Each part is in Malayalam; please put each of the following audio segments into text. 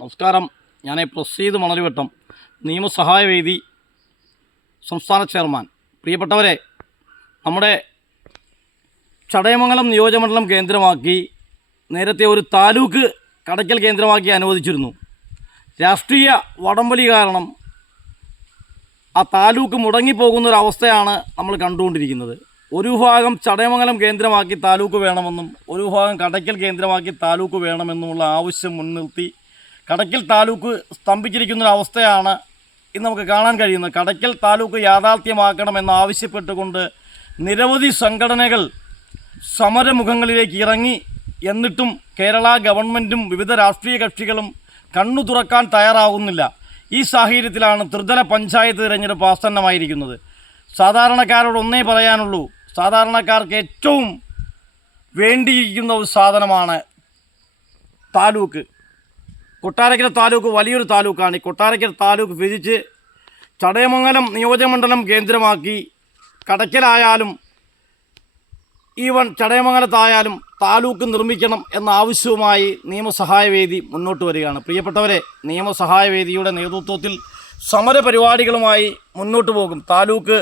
നമസ്കാരം. ഞാൻ പ്രസീദ് മണലുവട്ടം, നിയമസഹായ വേദി സംസ്ഥാന ചെയർമാൻ. പ്രിയപ്പെട്ടവരെ, നമ്മുടെ ചടയമംഗലം നിയോജകമണ്ഡലം കേന്ദ്രമാക്കി നേരത്തെ ഒരു താലൂക്ക് കടയ്ക്കൽ കേന്ദ്രമാക്കി അനുവദിച്ചിരുന്നു. രാഷ്ട്രീയ വടംവലി കാരണം ആ താലൂക്ക് മുടങ്ങിപ്പോകുന്നൊരവസ്ഥയാണ് നമ്മൾ കണ്ടുകൊണ്ടിരിക്കുന്നത്. ഒരു വിഭാഗം ചടയമംഗലം കേന്ദ്രമാക്കി താലൂക്ക് വേണമെന്നും ഒരു വിഭാഗം കടയ്ക്കൽ കേന്ദ്രമാക്കി താലൂക്ക് വേണമെന്നുമുള്ള ആവശ്യം മുൻനിർത്തി കടയ്ക്കൽ താലൂക്ക് സ്തംഭിച്ചിരിക്കുന്നൊരവസ്ഥയാണ് ഇന്ന് നമുക്ക് കാണാൻ കഴിയുന്നത്. കടയ്ക്കൽ താലൂക്ക് യാഥാർത്ഥ്യമാക്കണമെന്നാവശ്യപ്പെട്ടുകൊണ്ട് നിരവധി സംഘടനകൾ സമരമുഖങ്ങളിലേക്ക് ഇറങ്ങി. എന്നിട്ടും കേരള ഗവൺമെൻറ്റും വിവിധ രാഷ്ട്രീയ കക്ഷികളും കണ്ണു തുറക്കാൻ തയ്യാറാകുന്നില്ല. ഈ സാഹചര്യത്തിലാണ് ത്രിതല പഞ്ചായത്ത് തിരഞ്ഞെടുപ്പ് ആസന്നമായിരിക്കുന്നത്. സാധാരണക്കാരോട് ഒന്നേ പറയാനുള്ളൂ, സാധാരണക്കാർക്ക് ഏറ്റവും വേണ്ടിയിരിക്കുന്ന ഒരു സാധനമാണ് താലൂക്ക്. കൊട്ടാരക്കര താലൂക്ക് വലിയൊരു താലൂക്കാണ്. ഈ കൊട്ടാരക്കര താലൂക്ക് വിഭജിച്ച് ചടയമംഗലം നിയോജകമണ്ഡലം കേന്ദ്രമാക്കി കടയ്ക്കലായാലും ഈവൻ ചടയമംഗലത്തായാലും താലൂക്ക് നിർമ്മിക്കണം എന്ന ആവശ്യവുമായി നിയമസഹായ വേദി മുന്നോട്ട് വരികയാണ്. പ്രിയപ്പെട്ടവരെ, നിയമസഹായ വേദിയുടെ നേതൃത്വത്തിൽ സമരപരിപാടികളുമായി മുന്നോട്ട് പോകും. താലൂക്ക്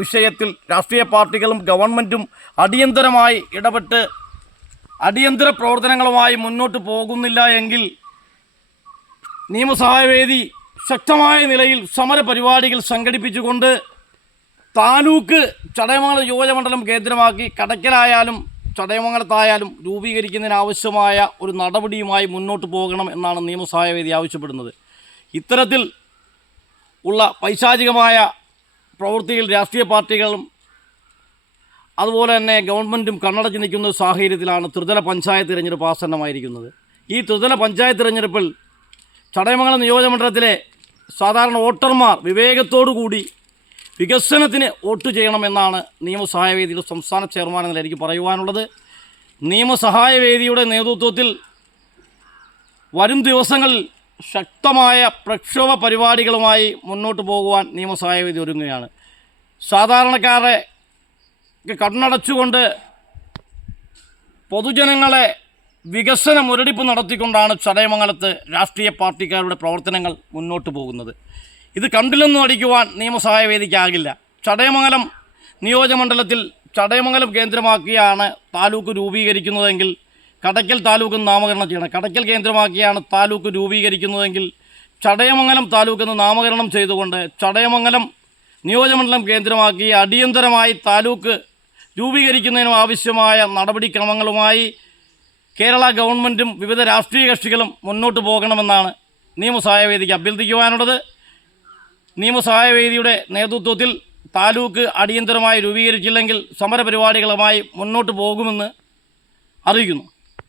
വിഷയത്തിൽ രാഷ്ട്രീയ പാർട്ടികളും ഗവൺമെൻറ്റും അടിയന്തരമായി ഇടപെട്ട് അടിയന്തര പ്രവർത്തനങ്ങളുമായി മുന്നോട്ട് പോകുന്നില്ല എങ്കിൽ നിയമസഹായ വേദി ശക്തമായ നിലയിൽ സമരപരിപാടികൾ സംഘടിപ്പിച്ചുകൊണ്ട് താലൂക്ക് ചടയമംഗലം നിയോജകമണ്ഡലം കേന്ദ്രമാക്കി കടയ്ക്കലായാലും ചടയമംഗലത്തായാലും രൂപീകരിക്കുന്നതിനാവശ്യമായ ഒരു നടപടിയുമായി മുന്നോട്ട് പോകണം എന്നാണ് നിയമസഹായ വേദി ആവശ്യപ്പെടുന്നത്. ഇത്തരത്തിൽ ഉള്ള പൈശാചികമായ പ്രവൃത്തിയിൽ രാഷ്ട്രീയ പാർട്ടികളും അതുപോലെ തന്നെ ഗവൺമെൻറ്റും കണ്ണടച്ച് നിൽക്കുന്ന സാഹചര്യത്തിലാണ് ത്രിതല പഞ്ചായത്ത് തിരഞ്ഞെടുപ്പ് ആസന്നമായിരിക്കുന്നത്. ഈ ത്രിതല പഞ്ചായത്ത് തിരഞ്ഞെടുപ്പിൽ ചടയമംഗലം നിയോജകമണ്ഡലത്തിലെ സാധാരണ വോട്ടർമാർ വിവേകത്തോടുകൂടി വികസനത്തിന് വോട്ട് ചെയ്യണമെന്നാണ് നിയമസഹായ വേദിയുടെ സംസ്ഥാന ചെയർമാൻ എന്നതിൽ എനിക്ക് പറയുവാനുള്ളത്. നിയമസഹായ വേദിയുടെ നേതൃത്വത്തിൽ വരും ദിവസങ്ങളിൽ ശക്തമായ പ്രക്ഷോഭ പരിപാടികളുമായി മുന്നോട്ട് പോകുവാൻ നിയമസഹായ വേദി ഒരുങ്ങുകയാണ്. സാധാരണക്കാരെ കണ്ണടച്ചുകൊണ്ട് പൊതുജനങ്ങളെ വികസന മുരടിപ്പ് നടത്തിക്കൊണ്ടാണ് ചടയമംഗലത്ത് രാഷ്ട്രീയ പാർട്ടിക്കാരുടെ പ്രവർത്തനങ്ങൾ മുന്നോട്ട് പോകുന്നത്. ഇത് കണ്ടില്ലെന്ന് നടിക്കുവാൻ നിയമസഹായ വേദിക്കാകില്ല. ചടയമംഗലം നിയോജകമണ്ഡലത്തിൽ ചടയമംഗലം കേന്ദ്രമാക്കിയാണ് താലൂക്ക് രൂപീകരിക്കുന്നതെങ്കിൽ കടയ്ക്കൽ താലൂക്ക് നാമകരണം ചെയ്യണം. കടയ്ക്കൽ കേന്ദ്രമാക്കിയാണ് താലൂക്ക് രൂപീകരിക്കുന്നതെങ്കിൽ ചടയമംഗലം താലൂക്കെന്ന് നാമകരണം ചെയ്തുകൊണ്ട് ചടയമംഗലം നിയോജകമണ്ഡലം കേന്ദ്രമാക്കി അടിയന്തരമായി താലൂക്ക് രൂപീകരിക്കുന്നതിനും ആവശ്യമായ നടപടിക്രമങ്ങളുമായി കേരള ഗവൺമെൻറ്റും വിവിധ രാഷ്ട്രീയ കക്ഷികളും മുന്നോട്ട് പോകണമെന്നാണ് നിയമസഹായ വേദിക്ക് അഭ്യർത്ഥിക്കുവാനുള്ളത്. നിയമസഹായ വേദിയുടെ നേതൃത്വത്തിൽ താലൂക്ക് അടിയന്തരമായി രൂപീകരിച്ചില്ലെങ്കിൽ സമരപരിപാടികളുമായി മുന്നോട്ട് പോകുമെന്ന് അറിയിക്കുന്നു.